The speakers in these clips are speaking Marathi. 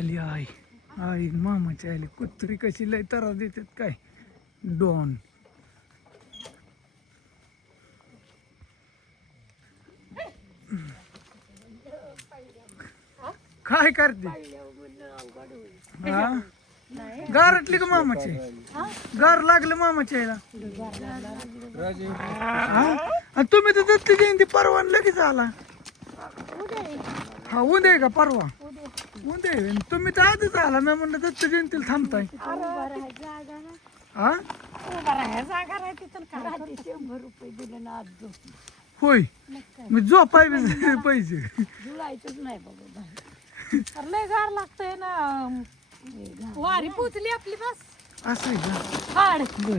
आली आई. आई मामाची आली. कुत्री कशी लय तरा देतात काय? डॉन. काय करते? हा? गारटली का मामाची? गार लागलं मामाच्या याला तुम्ही तर दत्त जयंती परवा लगेच आला. हा उद्या आहे का परवा? उद्या आहे. तुम्ही तर आधीच आला. मी म्हणलं दत्त जयंतीला थांबताय. हा शंभर रुपये दिले ना आज झोप होय. मी झोपाय पैसे जुळायचंच नाही बाबा लय गार लागतंय ना. वारी पोचली आपली बस. असं आहे का? बर.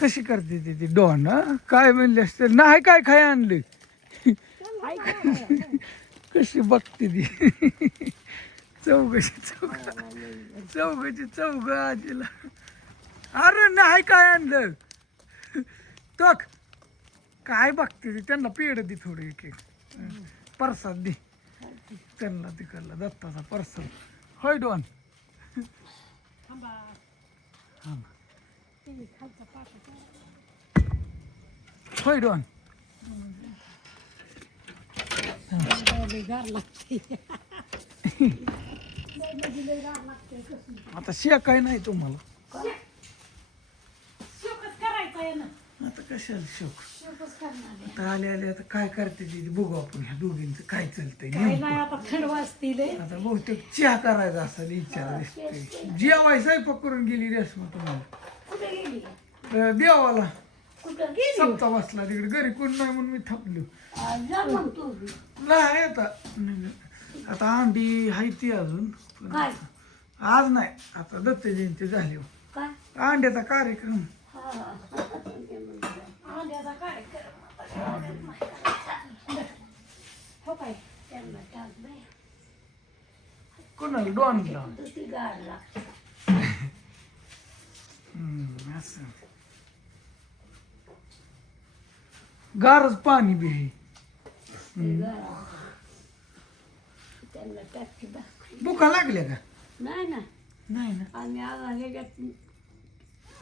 कशी करते ती ती डॉन? काय म्हणले असते? नाही काय खाय आणले? कशी बघते ती? चौकशी चौक चौकशी चौक आजीला. अरे नाही काय आणलं? टक काय बघते ती? त्यांना पेड दे थोडे एक एक. परसाद दे. त्यांना तिकडला दत्ताचा परसाद. होय डॉन. होय डॉन गार लागते आता शिया काय नाही तुम्हाला. शोकच करायचा आहे ना. आता कशाला शोक? शोकच करणार आता आले आले आता काय करते ती? बघू आपण ह्या दोघींचं काय चालतंय नेमकं. आता थंड वाजतील आता बहुतेक चहा करायचा असा विचार दिसतोय जेवाय स्वयंपाक करून गेली रेशमा तुम्हाला. कुठे गेली? तर देवाला. कुठं बसला तिकडे. घरी कोण नाही म्हणून मी थांबलो. आज जा मग तू. नाही आता आता अंडी हाय ती अजून. पण काय? आज नाही. आता दत्त जयंती झाली हो. काय? अंड्याचा कार्यक्रम. हा. अंड्याचा कार्यक्रम. हो काय त्यांना टाक बाई कोणाला? डॉनला. तर ती गाड लागते. हम्म, असं. गारच पाणी बी. आहे. त्यांना भाकरी. भुका लागल्या का? नाही ना. नाही ना. आम्ही आवा ह्याच्यात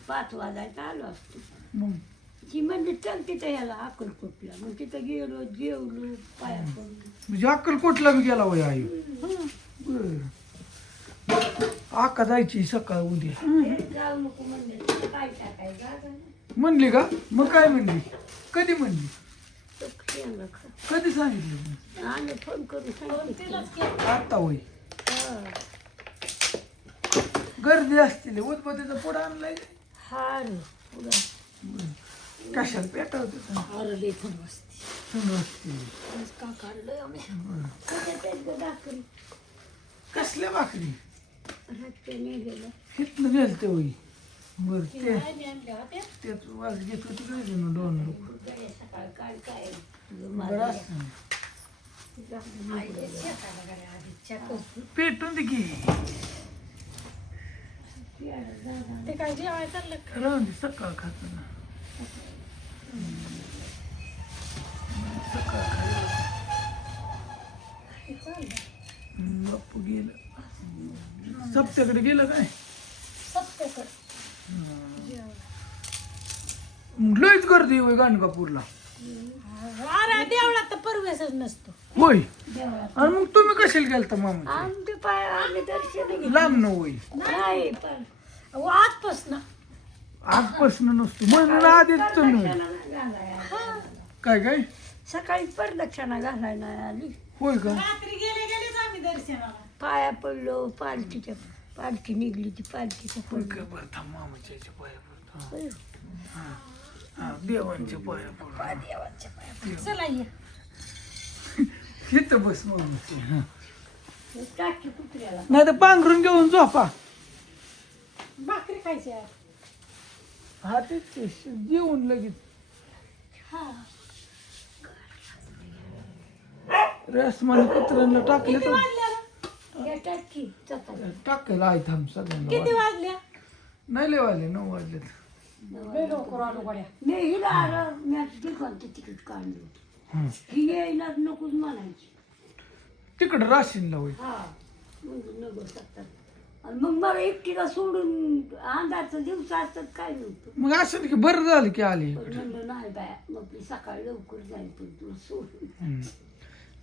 पाच वाजायला आलो असतो. मग? ती म्हणजे चलते तर याला अक्कलकोटला. मग तिथं गेलो जेवलो पाया पडलो. म्हणजे अक्कलकोटला बी गेला वय आई? बर. आका जायची सकाळ उद्या. जाऊ नको म्हणले. काय टाकायचं. म्हणली का? मग काय म्हणली? कधी म्हणली? तो शेंगा खा. कधी सांगितलं आम्ही फोन करून सांगितलं. आता होय. गर्दी असतील उदबत्तीचा पुढं आणलाय. हा रे पुढं कशाला पेटवते अरे लय थंड वाजते थंड वाजते आज का काढलंय आम्ही? कुठे त्यांचं दाखल कसल्या भाकरी? रस्ते नेलेलं. हिथनं गेलते होई बर ते त्याच वाज घेत काय जण दोन बरं असतं ना. पेटून दे की. ते काय जेवायला चाललं? का? राहून दे सकाळ खात ना. सकाळ खायला. हे बापू गेलं. सप्त्याकडे गेलं काय? सत्याकडे मग लयच गर्दी होय गाणगापूरला. अरे देवळात तर परवेशच नसतो. होय. आणि मग तुम्ही कशाला गेलता मामा आमचे पाय आम्ही दर्शन घेतलं. लांब न होई नाही पण अहो, आजपासनं. आजपासून नसतो. म्हणून आधीच तुम्ही. काय काय? सकाळी प्रदक्षिणा घालायला आली. होय का? रात्री गेले गेलेच आम्ही दर्शनाला. पाया पडलो पालखीच्या पालखी निघली ती पालखीच्या होय पडलो का बरं थांब मामाच्या याच्या पाया पडतो हा देवांच्या पाया पडतो देवाच्या पाया चला ये इथं बस मामाची हा टाकी कुत्र्याला नाही तर पांघरून घेऊन झोपा भाकरी खायची. हा तेच जेवून लगेच हा रसमाने कुत्र्यांना टाकले तर वाजल्या रे? या टाकी चपाती. टाकायला आहे थांब किती सगळ्यांना वाजल्या? नाही लय वाजले नऊ वाजलेत लय लवकर आलो गड्या मी हिला आलं मी आता तिकडचं तिकीट काढलं हं. ही यायला नकोच म्हणायची. तिकडं राशीनला होय हा म्हणजे आणि मग मला एकटीला सोडून अंधारचं दिवस असतात काय नव्हतं. मग असं की बरं झालं की आली पण म्हणलं नाही बाया मग मी सकाळी लवकर जाईल पण तुला सोडून.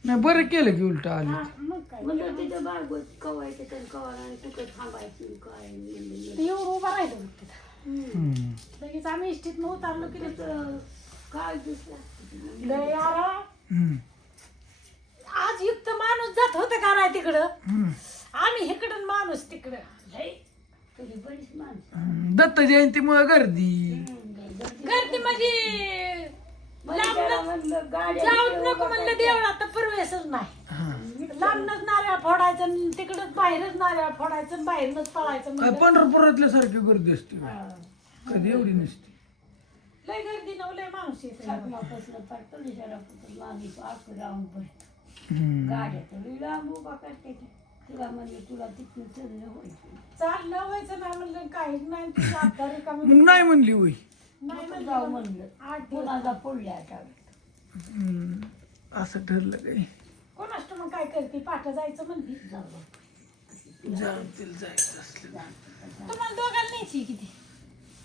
नाही बरं केलं की उलट आली हा, मग काय म्हणलं तिथं बाळगोत कवायचं तर कवा आणि तुकडे थांबायचं काय म्हणलं ते एवढं उभं राहिलं बघ तिथं. हम्म. लगेच आम्ही इष्टीत उतारलो की लगेच तिथं काय लय हम्म. आज युक्त माणूस जात होतं का नाही तिकडं हम्म. आम्ही इकडं माणूस तिकडं लय तुझी बरीच माणसं हम्म. दत्त जयंतीमुळे गर्दी गर्दी म्हणजे जाऊच नको म्हणलं देवळात तर प्रवेशच नाही. लांबनच नारळ फोडायचं आणि तिकडच बाहेरच नारळ फोडायचं आणि बाहेरनच पळायचं काय म्हणलं. पंढरपुरातल्या सारखी गर्दी असते कधी एवढी नसते लय गर्दी नव लय माणूस येते सातमापासून फार कलिशरापासून मागे पाक राहून पडत हम्म. गाड्या तर लई लांब उभा करते ते. तुला म्हणलं तुला तिथून चढलं व्हायचं चाललं व्हायचं नाही म्हणलं काहीच नाही मग नाही म्हणली होई नाही नको जाऊ म्हणलं. आठ कोणाला पडल्या आता हम्म. असं ठरलं काही कोणाष्ट मग काय करते? पाठ जायचं म्हणली जाऊ जाऊन तिला जायचं असलं तुम्हाला दोघांना न्यायची किती?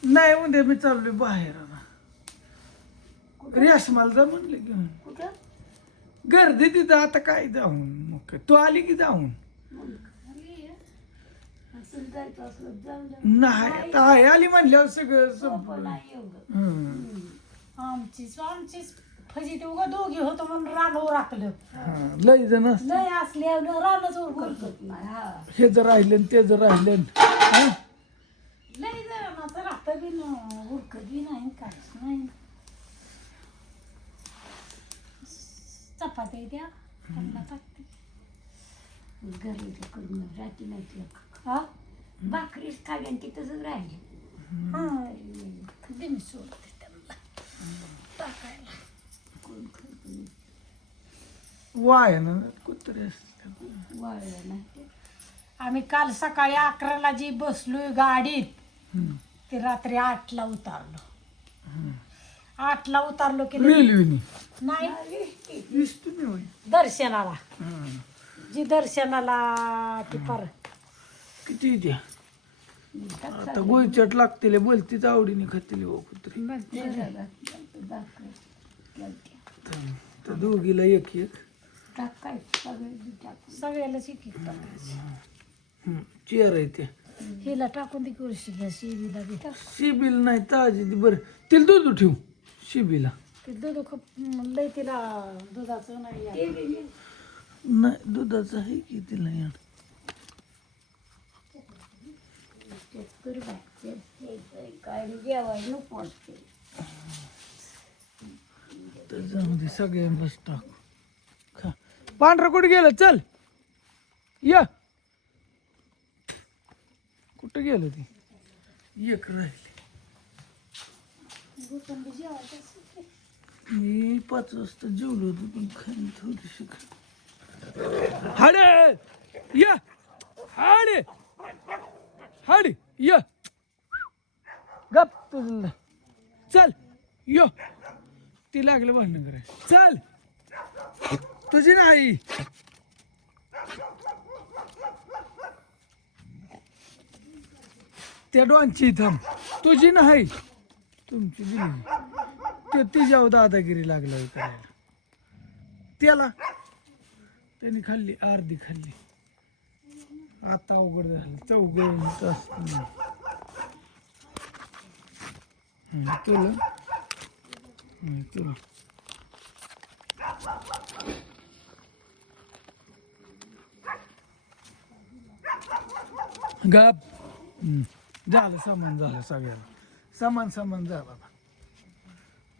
नाही उद्या मी चाललोय बाहेर आता. रेशमाला जा म्हणलं घेऊन. कुठं? गर्दी तिथं आता काय जाऊन? मग काय? तू आली की जाऊन? जायचं असलं जाऊन नाही आता आहे आली म्हणल्यावर सगळं सोपं संपलं नाही एवढं. हम्म. आमचीच आमचीच फजी ते उगा दोघी होतो म्हणून रानवर राखलं हा, लय जण असतात. लय असल्यावर रानच करत नाही हा. हे जर राहिलं ते जर राहिलं हा? लय जणांचं राहतं बी न उरकत बी नाही काहीच नाही. चपात्या द्या त्यांना टाकते. घरी करून राहते नाही तुला हा? भाकरीच खाली आणि तिथंच राहिले हा दे मी सोडते त्यांना टाकायला कोण खायचं वाया ना कुत्रे असतात वाळलं नाही आम्ही काल सकाळी अकराला जी बसलोय गाडीत हम्म. ते रात्री आठला उतारलो आठला उतारलो की रेल्वेनी नाही दिसतो मी होई दर्शनाला हा. जी दर्शनाला ती पर किती द्या आता गोळचट लागतील बोलतीच आवडीने खातील हो कुत्री. तर दोघीला एक एक. सगळ्यालाच एक एक टाकायचं. चेअर आहे ते. हिला टाकून शिबीला बी शिबिल नाही ताजी ती बरं. तिला दूध ठेवू शिबीला. ते दूध खूप लय तिला दुधाचं नाही नाही दुधाचं आहे की तिला यार. तेच करू बाय. तेच द्यायचं. काय जेवाय जाऊ सगळ्यांनाच टाक. खा. पांढरा कुठे गेलं? चल. या. कुठं गेलं ते? एक राहिले. मी पाच वाजता जेवलो होतो पण खाली थोडीशी हाडे! या. हाडे! हाडे या. गप तुझं. चल यो. ती लागलं भांडण कराय चल. तुझी नाही त्या डॉनची थांब. तुझी नाही तुमची दिली ते तिच्यावर दादागिरी लागला करायला त्याला. त्यांनी खाल्ली अर्धी खाल्ली. आता अवघड झालं. चौघड तास केलं. केलं. गप. झालं सामान झालं सगळ्याला. सामान सामान झालं आता.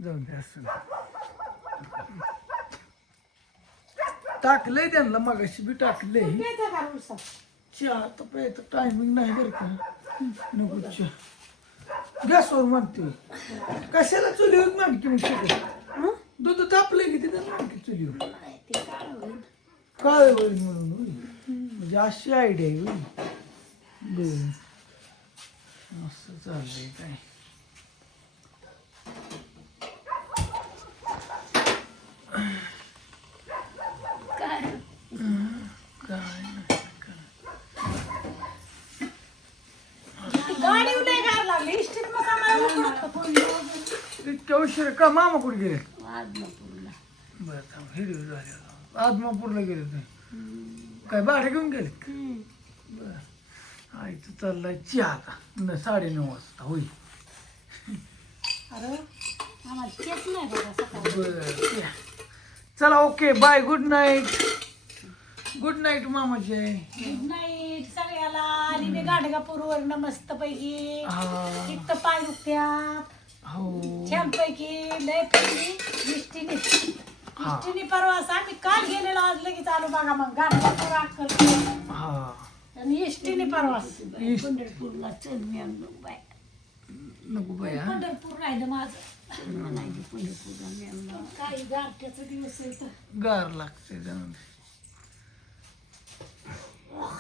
जाऊन द्या असं. टाकलंय त्यांना मगाशी बी टाकलंय. चहा तर प्यायचं टायमिंग नाही बरं का. नको चहा. गॅसवर मागते कशाला चुलीवर मागते मग सगळं? दूध तापलंय की तिथं मागते चुलीवर? काय होईल? होईल म्हणून. म्हणजे अशी आयडिया आहे. बरं. असं चाललंय काय? काय? काय नाही. काय उशीर का मामा कुठे गेले? आदमापूरला. बरं थांब झाले आदमापूरला गेले ते काय भाडे घेऊन गेले? हम्म. बरं. आईचं चाललाय चहा आता. न साडेनऊ वाजता होईल अरे आम्हाला तेच नाही बघा सकाळी. बरं. चला okay bye good night. Good night मामाचे good night सगळ्याला. आणि मी मस्त पैकी हा. इथं पाय दुखत्यात. हो छान पैकी लय पैकी इष्टीने इष्टीने परवा आम्ही काल गेलेलो आज लगेच आलो बघा मग. गाडगापूर अक्कल हा. आणि इष्टीने परवा. इष्ट- पंढरपूरला चल मी आणलो बाय नको बाय हा. पंढरपूर राहिलं माझं. म्हणायचं पंढरपूरला मी आणलं काही गारठ्याचा दिवस आहे तर. गार लागते जाऊन.